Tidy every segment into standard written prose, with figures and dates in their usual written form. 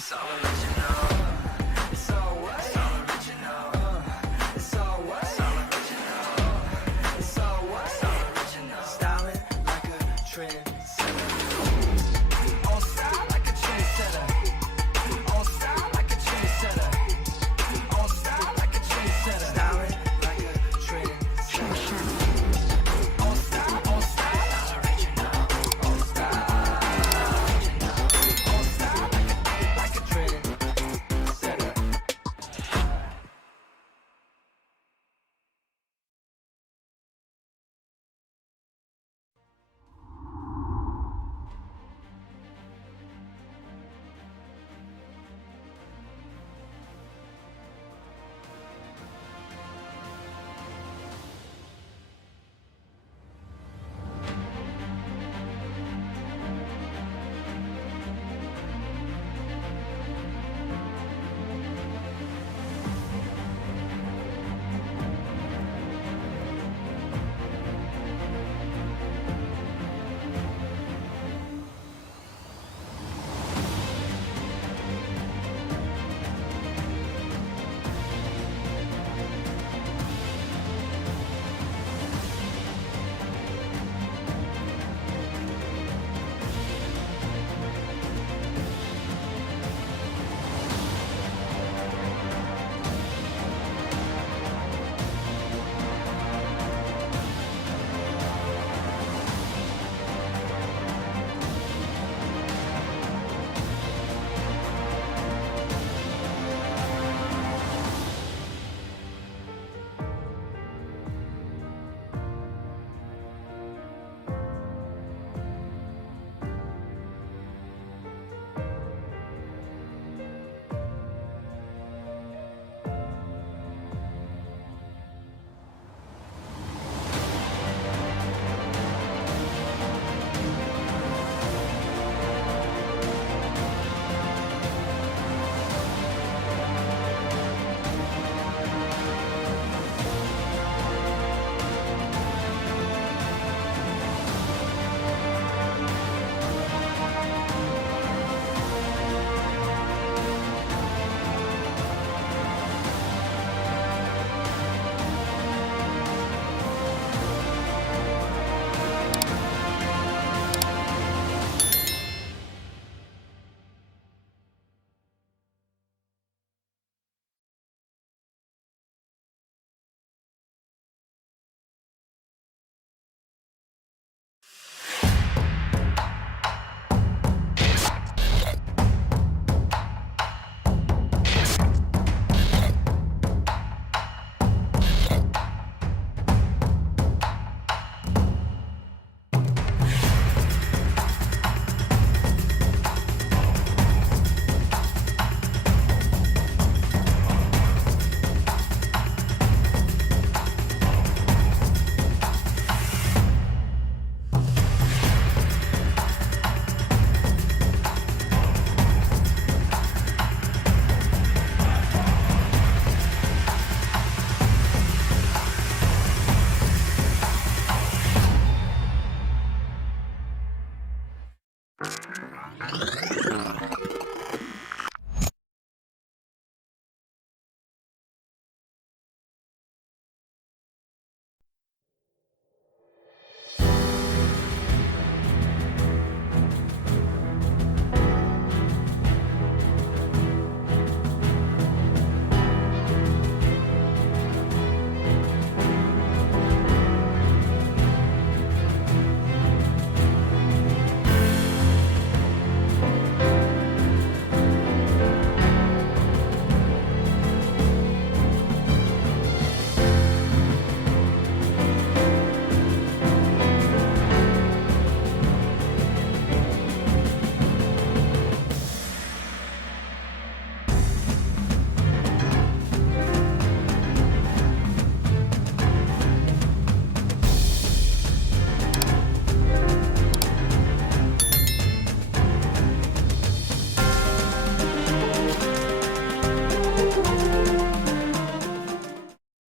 It's all original. It's all what? It's all original. It's all what? It's all original. It's all what? It's all original. Styling like a trendsetter. On style like a trendsetter. On style like a trendsetter. On style like a trendsetter. Styling like a trendsetter. On style, on style, original. On style, original. On style like a trendsetter.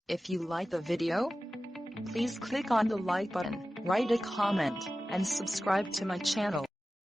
If you like the video, please click on the like button, write a comment, and subscribe to my channel.